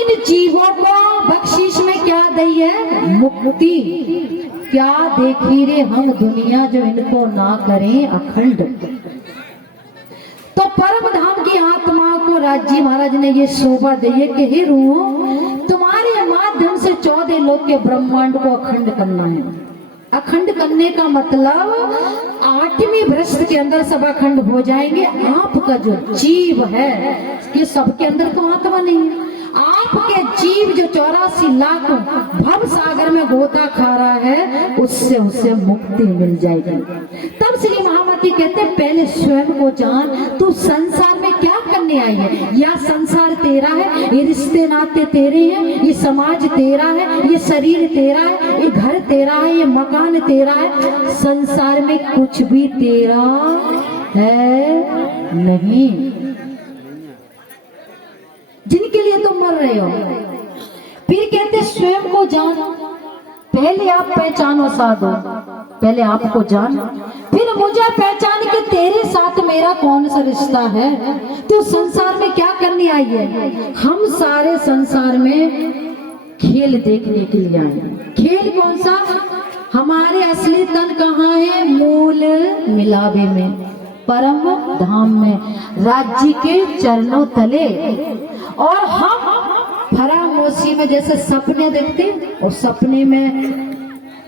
इन जीवों को बख्शीश में क्या दी है? मुक्ति। क्या देखी रे हम दुनिया जो इनको ना करें अखंड। तो परम धाम की आत्मा को राजी महाराज ने ये शोभा दी है कि हे रूह, तुम्हारे माध्यम से 14 लोक के ब्रह्मांड को अखंड करना है। अखंड करने का मतलब 8वीं भ्रष्ट के अंदर सब अखंड हो जाएंगे। आपका जो जीव है, ये सबके अंदर तो आत्मा नहीं है। आपके जीव जो 84 लाख भव सागर में गोता खा रहा है, उससे उसे मुक्ति मिल जाएगी। तब श्री महामती कहते पहले स्वयं को जान, तू संसार में क्या करने आई है। यह संसार तेरा है, ये रिश्ते नाते तेरे हैं, ये समाज तेरा है, ये शरीर तेरा है, ये घर तेरा है, ये मकान तेरा है। संसार में कुछ भी तेरा है नहीं, जिनके लिए तुम मर रहे हो। फिर कहते स्वयं को जान, पहले आप पहचानो साधो, पहले आपको जान, फिर मुझे पहचान के तेरे साथ मेरा कौन सा रिश्ता है। तू संसार में क्या करने आई है। हम सारे संसार में खेल देखने के लिए आए। खेल कौन सा? हमारे असली तन कहाँ है? मूल मिलावे में, परम धाम में, राज्य के चरणों तले। और हम फरामोशी में जैसे सपने देखते हैं, और सपने में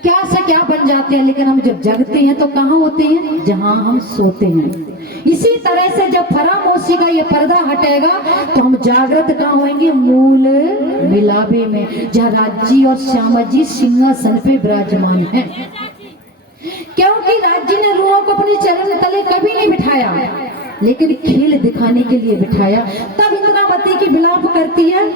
क्या से क्या बन जाते हैं, लेकिन हम जब जगते हैं तो कहाँ होते हैं? जहां हम सोते हैं। इसी तरह से जब फरामोशी का ये पर्दा हटेगा तो हम जागृत कहाँ होंगे? मूल मिलावे में, जहाँ राज्य और श्यामा जी सिंहासन पे विराजमान है। क्योंकि राज्य ने रूहों को अपने चरण तले कभी नहीं बिठाया, लेकिन खेल दिखाने के लिए बिठाया। तब इंद्रावती की विलाप करती है,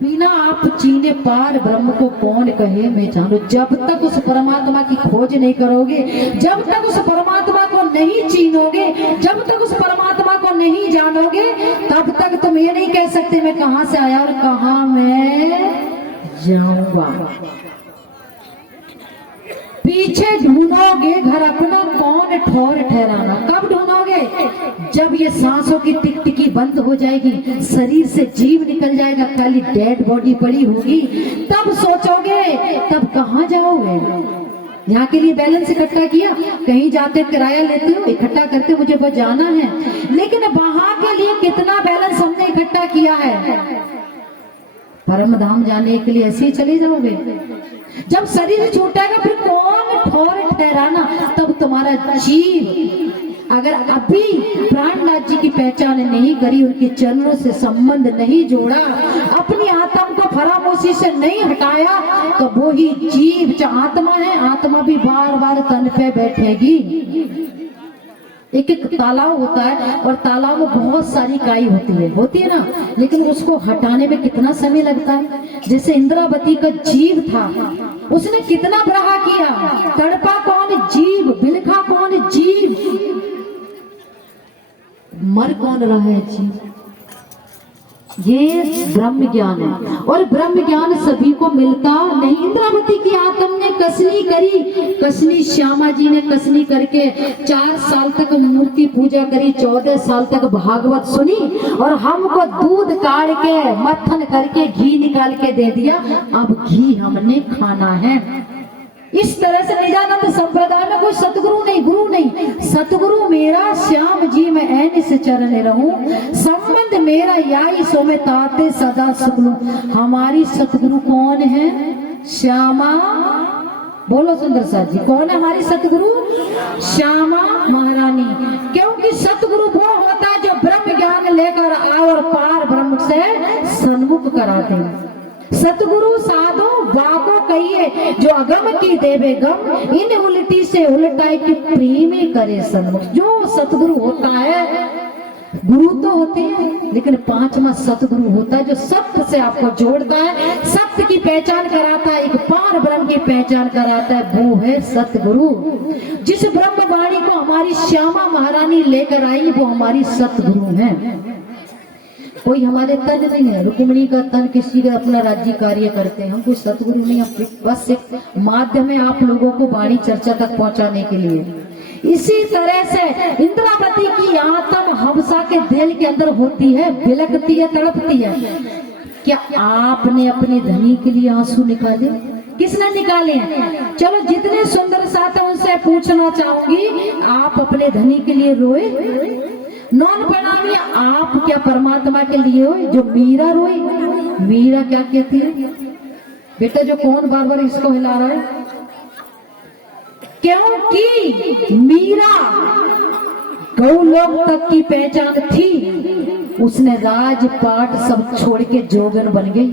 बिना आप चीने पार ब्रह्म को कौन कहे मैं जानू। जब तक उस परमात्मा की खोज नहीं करोगे, जब तक उस परमात्मा को नहीं चीनोगे, जब तक उस परमात्मा को नहीं जानोगे, तब तक तुम ये नहीं कह सकते मैं कहां से आया और कहां मैं जाऊंगा। पीछे ढूंढोगे घर अपना, कौन ठौर ठहराना। कब ढूंढोगे? जब ये सांसों की टिकटिकी बंद हो जाएगी, शरीर से जीव निकल जाएगा, खाली डेड बॉडी पड़ी होगी, तब सोचोगे। तब कहाँ जाओगे? यहाँ के लिए बैलेंस इकट्ठा किया, कहीं जाते किराया लेते हो, इकट्ठा करते मुझे वो जाना है, लेकिन वहां के लिए कितना बैलेंस हमने इकट्ठा किया है? परम धाम जाने के लिए ऐसे ही चले जाओगे। जब शरीर छूटेगा फिर कौन ठौर ठहराना। तब तुम्हारा जीव अगर अभी प्राणनाथ जी की पहचान नहीं करी, उनके चरणों से संबंध नहीं जोड़ा, अपनी आत्मा को फरामोशी से नहीं हटाया, तो वो ही जीव जो आत्मा है, आत्मा भी बार बार तन पे बैठेगी। एक एक तालाब होता है और तालाब में बहुत सारी काई होती है ना, लेकिन उसको हटाने में कितना समय लगता है। जैसे इंद्रावती का जीव था, उसने कितना बरहा किया, तड़पा कौन? जीव। बिलखा कौन? जीव। मर कौन रहा है? जीव। ये ब्रह्म ज्ञान है, और ब्रह्म ज्ञान सभी को मिलता नहीं। इंद्रावती की आत्मा ने कसनी करी, कसनी श्यामा जी ने कसनी करके 4 साल तक मूर्ति पूजा करी, 14 साल तक भागवत सुनी, और हमको दूध काढ़ के मत्थन करके घी निकाल के दे दिया। अब घी हमने खाना है। इस तरह से निजानंद संप्रदाय में कोई सतगुरु नहीं, गुरु नहीं। सतगुरु मेरा श्याम जी में ऐन से चरण रहूं, संबंध मेरा याई सो में ताते सदा सुखलू। हमारी सतगुरु कौन है? श्यामा। बोलो सुंदर साथ जी, कौन है हमारी सतगुरु? श्यामा महारानी। क्योंकि सतगुरु वो होता है जो ब्रह्म ज्ञान लेकर आओ और पार ब्रह्म से सन्मुख कराते हैं। सतगुरु साधु वाको कहिए जो अगम की देवे गम, इन उल्टी से उल्टाई की प्रेम करे सन्मुख। जो सतगुरु होता है, गुरु तो होते हैं, लेकिन 5वां सतगुरु होता है जो सत्य से आपको जोड़ता है, सत्य की पहचान कराता है, एक पार ब्रह्म की पहचान कराता है। वो है सतगुरु। जिस ब्रह्म वाणी को हमारी श्यामा महारानी लेकर आई, वो हमारी सतगुरु है। कोई हमारे तन नहीं है, रुक्मिणी का तन किसी का अपना राज्य कार्य करते हैं। हम कोई सतगुरु नहीं, हम बस एक माध्यम है आप लोगों को वाणी चर्चा तक पहुंचाने के लिए। इसी तरह से इंद्रावती की आत्म हबसा के दिल के अंदर होती है, बिलकती है, तड़पती है। क्या आपने अपने धनी के लिए आंसू निकाले? किसने निकाले हैं? चलो जितने सुंदर साथ हैं उनसे पूछना चाहूंगी, आप अपने धनी के लिए रोए? नॉन प्रणामी, आप क्या परमात्मा के लिए हो? जो मीरा रोई, मीरा क्या कहती है? बेटा जो कौन बार बार इसको हिला रहा है? क्योंकि मीरा गौलोक तक की पहचान थी, उसने राजपाट सब छोड़ के जोगन बन गई।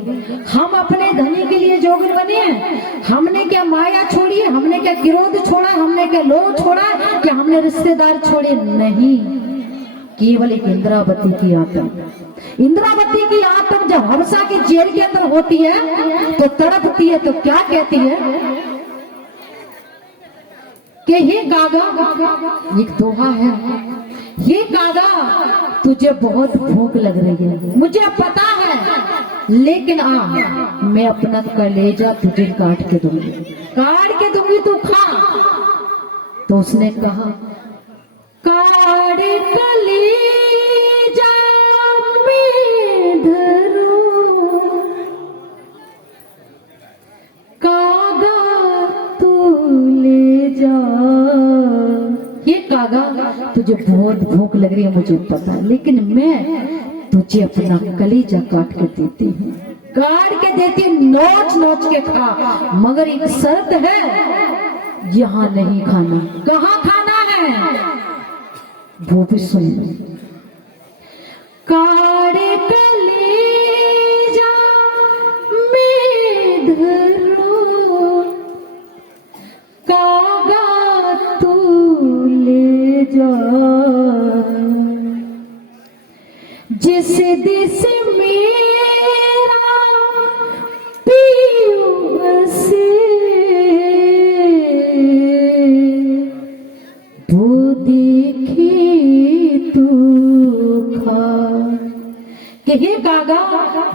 हम अपने धनी के लिए जोगन बने हैं। हमने क्या माया छोड़ी है? हमने क्या क्रोध छोड़ा? हमने क्या लोभ छोड़ा? क्या हमने रिश्तेदार छोड़े? नहीं, केवल एक इंद्रावती की आत्मा। इंद्रावती की आत्मा जब हबसा की जेल के अंदर होती है तो तड़पती है, तो क्या कहती है कि हे गागा, एक दोहा है, हे गागा तुझे बहुत भूख लग रही है, मुझे पता है, लेकिन मैं अपना कलेजा तुझे काट के दूंगी, तू खा। तो उसने कहा, काट कलेजा में धरूं, कागा तू ले जा। ये कागा, तुझे बहुत भूख लग रही है मुझे पता है, लेकिन मैं तुझे अपना कलेजा काट के देती हूँ, काट के देती हूँ, नोच नोच के खा, मगर एक शर्त है, यहाँ नहीं खाना। कहाँ खाना है वो भी सुन। काड़े कलेजा में धरो, कागा तू ले जा, जिस दिस मेरा पियो से वो देखी तू खा। कि हे कागा,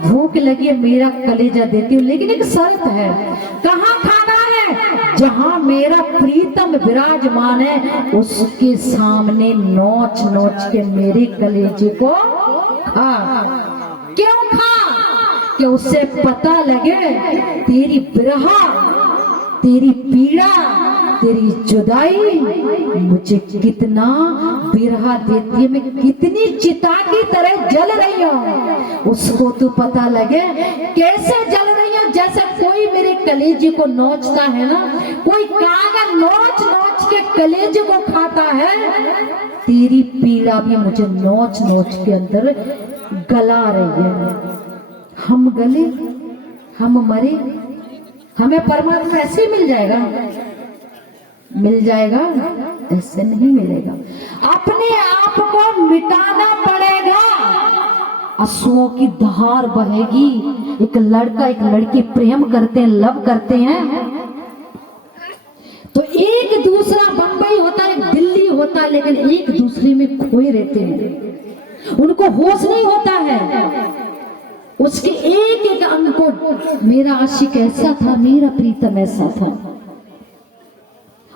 भूख लगी है, मेरा कलेजा देती हूँ, लेकिन एक शर्त है। कहाँ खाना है? जहाँ मेरा प्रीतम विराजमान है उसके सामने नोच नोच के मेरे कलेजे को खा। क्यों खा? कि उससे पता लगे तेरी विरह, तेरी पीड़ा, तेरी जुदाई मुझे कितना बिरहा देती है, मैं कितनी चिता की तरह जल रही हूँ, उसको तो पता लगे। कैसे जल रही हूँ? जैसे कोई मेरे कलेजे को नोचता है ना, कोई कागा नोच नोच के कलेजे को खाता है, तेरी पीड़ा भी मुझे नोच नोच के अंदर गला रही है। हम गले, हम मरे, हमें परमात्मा ऐसे मिल जाएगा? मिल जाएगा? ऐसे नहीं मिलेगा। अपने आप को मिटाना पड़ेगा। आंसुओं की धार बहेगी। एक लड़का एक लड़की प्रेम करते हैं, लव करते हैं, तो एक दूसरा बंबई होता है, एक दिल्ली होता है, लेकिन एक दूसरे में खोए रहते हैं, उनको होश नहीं होता है। उसके एक एक अंग को, मेरा आशिक ऐसा था, मेरा प्रीतम ऐसा था,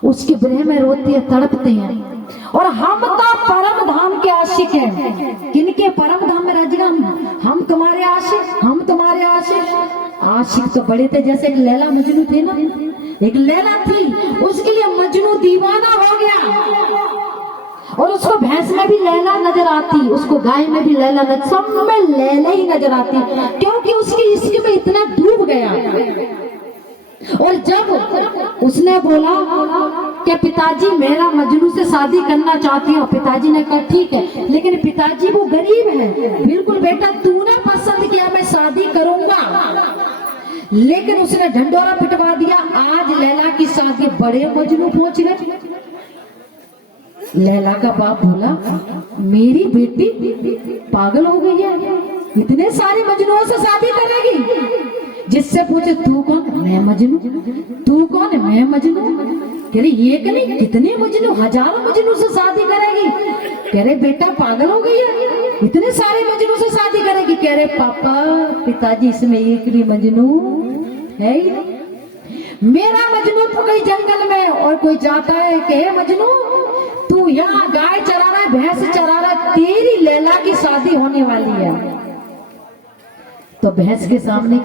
उसकी विरह में रोते हैं, तड़पते हैं। और हम तो परम धाम के आशिक हैं। किनके परम धाम में राजगा? हम तुम्हारे आशिक, हम तुम्हारे आशिक। आशिक तो बड़े थे, जैसे एक लैला मजनू थे ना, एक लैला थी, उसके लिए मजनू दीवाना हो गया, और उसको भैंस में भी लैला नजर आती, उसको गाय में भी लैला नजर, सब में लैला ही नजर आती, क्योंकि उसकी इश्क में इतना डूब गया। और जब उसने बोला कि पिताजी मेरा मजनू से शादी करना चाहती हूँ, पिताजी ने कहा ठीक है, लेकिन पिताजी वो गरीब है। बिल्कुल बेटा, तूने पसंद किया, मैं शादी करूंगा। लेकिन उसने ढंडोरा पिटवा दिया। आज लैला की शादी बड़े मजनू पहुंच गए। लैला का बाप बोला, मेरी बेटी पागल हो गई है, इतने सारे मजनुओं से शादी करेगी? जिससे पूछे तू कौन? मैं मजनू। तू कौन? मैं मजनू। कह रही एक नहीं, कितने मजनू, हजारों मजनू से शादी करेगी? कह रहे बेटा पागल हो गई है, इतने सारे मजनू से शादी करेगी? कह रहे पापा, पिताजी, इसमें एक भी मजनू है ही नहीं। मेरा मजनू तो गई जंगल में, और कोई जाता है कि हे मजनू तू यहाँ गाय चरा रहा है, भैंस चरा रहा है, तेरी लैला की शादी होने वाली है। तो भैंस के सामने